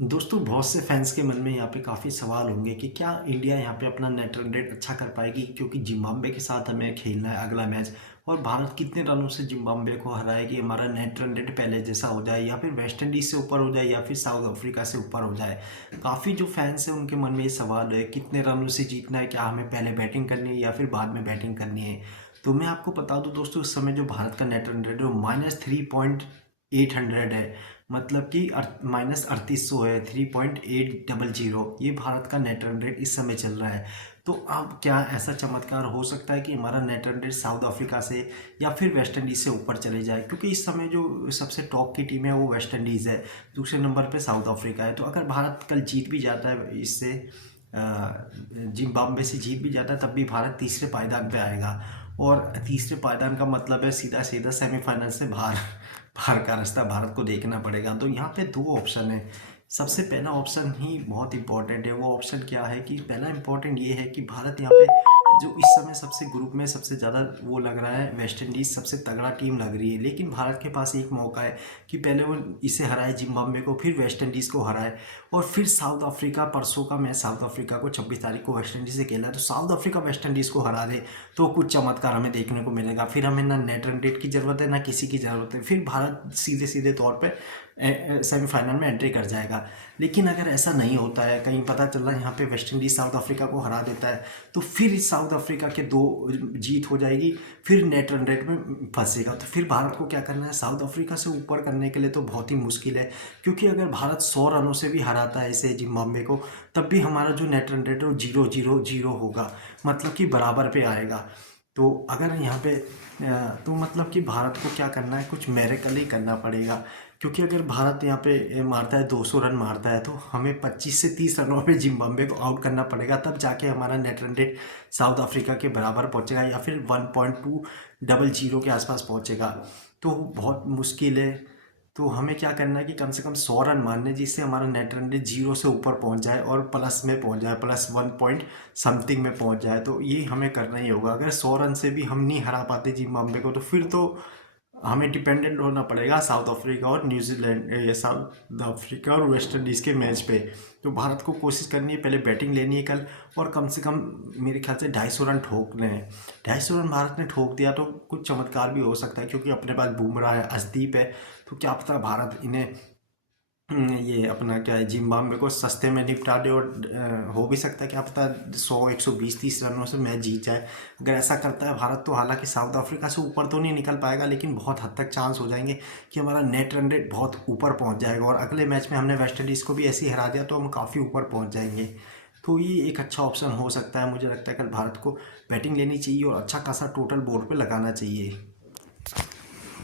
दोस्तों बहुत से फैंस के मन में यहाँ पे काफ़ी सवाल होंगे कि क्या इंडिया यहाँ पे अपना नेट रन रेट अच्छा कर पाएगी, क्योंकि जिम्बाब्वे के साथ हमें खेलना है अगला मैच। और भारत कितने रनों से जिम्बाब्वे को हराएगी, हमारा नेट रन रेट पहले जैसा हो जाए या फिर वेस्ट इंडीज से ऊपर हो जाए या फिर साउथ अफ्रीका से ऊपर हो जाए। काफ़ी जो फैंस हैं उनके मन में ये सवाल है कितने रनों से जीतना है, क्या हमें पहले बैटिंग करनी है या फिर बाद में बैटिंग करनी है। तो मैं आपको बता दूं दोस्तों, इस समय जो भारत का नेट रन रेट है वो -3.800 है। मतलब कि -3800 है, 3.800 ये भारत का नेट रन रेट इस समय चल रहा है। तो अब क्या ऐसा चमत्कार हो सकता है कि हमारा net run rate south Africa से या फिर वेस्ट इंडीज़ से ऊपर चले जाए, क्योंकि इस समय जो सबसे टॉप की टीम है वो वेस्ट इंडीज़ है, दूसरे नंबर पे साउथ अफ्रीका है। तो अगर भारत कल जीत भी जाता है इससे, जिम्बाब्वे से जीत भी जाता है, तब भी भारत तीसरे पायदान पे आएगा। और तीसरे पायदान का मतलब है सीधा सीधा सेमीफाइनल से बाहर बाहर का रास्ता भारत को देखना पड़ेगा। तो यहाँ पे दो ऑप्शन है। सबसे पहला ऑप्शन ही बहुत इंपॉर्टेंट है। वो ऑप्शन क्या है कि पहला इंपॉर्टेंट ये है कि भारत यहाँ पे जो इस समय सबसे ग्रुप में सबसे ज़्यादा वो लग रहा है, वेस्ट इंडीज़ सबसे तगड़ा टीम लग रही है। लेकिन भारत के पास एक मौका है कि पहले वो इसे हराए, जिम्बाब्वे को, फिर वेस्ट इंडीज़ को हराए और फिर साउथ अफ्रीका। परसों का मैच साउथ अफ्रीका को 26 तारीख को वेस्ट इंडीज़ से खेला है, तो साउथ अफ्रीका वेस्ट इंडीज़ को हरा दे तो कुछ चमत्कार हमें देखने को मिलेगा। फिर हमें ना नेट रन रेट की ज़रूरत है ना किसी की ज़रूरत है, फिर भारत सीधे सीधे तौर पे सेमीफाइनल में एंट्री कर जाएगा। लेकिन अगर ऐसा नहीं होता है, कहीं पता चल रहा है यहाँ पे वेस्ट इंडीज साउथ अफ्रीका को हरा देता है, तो फिर साउथ अफ्रीका के दो जीत हो जाएगी, फिर नेट रन रेट में फंसेगा। तो फिर भारत को क्या करना है, साउथ अफ्रीका से ऊपर करने के लिए तो बहुत ही मुश्किल है। क्योंकि अगर भारत 100 रनों से भी हराता है इसे, जिम्बाब्वे को, तब भी हमारा जो नेट रन रेट है वो 0-0-0 होगा, मतलब कि बराबर पे आएगा। तो अगर यहाँ पे तो मतलब कि भारत को क्या करना है, कुछ मेरेकल ही करना पड़ेगा। क्योंकि अगर भारत यहाँ पे मारता है 200 रन मारता है, तो हमें 25 से 30 रनों पे जिम्बाब्वे को आउट करना पड़ेगा, तब जाके हमारा net run rate south Africa के बराबर पहुँचेगा या फिर 1.200 के आसपास पहुँचेगा। तो बहुत मुश्किल है। तो हमें क्या करना है कि कम से कम 100 रन मारने, जिससे हमारा नेट रन रेट 0 से ऊपर पहुंच जाए और प्लस में पहुंच जाए, प्लस 1 पॉइंट समथिंग में पहुंच जाए। तो ये हमें करना ही होगा। अगर 100 रन से भी हम नहीं हरा पाते जिम्बाब्वे को, तो फिर तो हमें डिपेंडेंट होना पड़ेगा साउथ अफ्रीका और न्यूजीलैंड, ये साउथ अफ्रीका और वेस्ट इंडीज़ के मैच पे। तो भारत को कोशिश करनी है, पहले बैटिंग लेनी है कल, और कम से कम मेरे ख्याल से 250 रन ठोकने हैं। 250 रन भारत ने ठोक दिया तो कुछ चमत्कार भी हो सकता है, क्योंकि अपने पास बुमराह है, अर्शदीप है। तो क्या पता भारत इन्हें ये अपना क्या है, जिम्बाब्वे को सस्ते में निपटा दे, और हो भी सकता है क्या पता 100 120 130 रनों से मैच जीत जाए। अगर ऐसा करता है भारत, तो हालांकि साउथ अफ्रीका से ऊपर तो नहीं निकल पाएगा, लेकिन बहुत हद तक चांस हो जाएंगे कि हमारा नेट रन रेट बहुत ऊपर पहुंच जाएगा। और अगले मैच में हमने वेस्ट इंडीज़ को भी ऐसे ही हरा दिया तो हम काफ़ी ऊपर पहुँच जाएंगे। तो ये एक अच्छा ऑप्शन हो सकता है। मुझे लगता है कल भारत को बैटिंग लेनी चाहिए और अच्छा खासा टोटल बोर्ड पर लगाना चाहिए।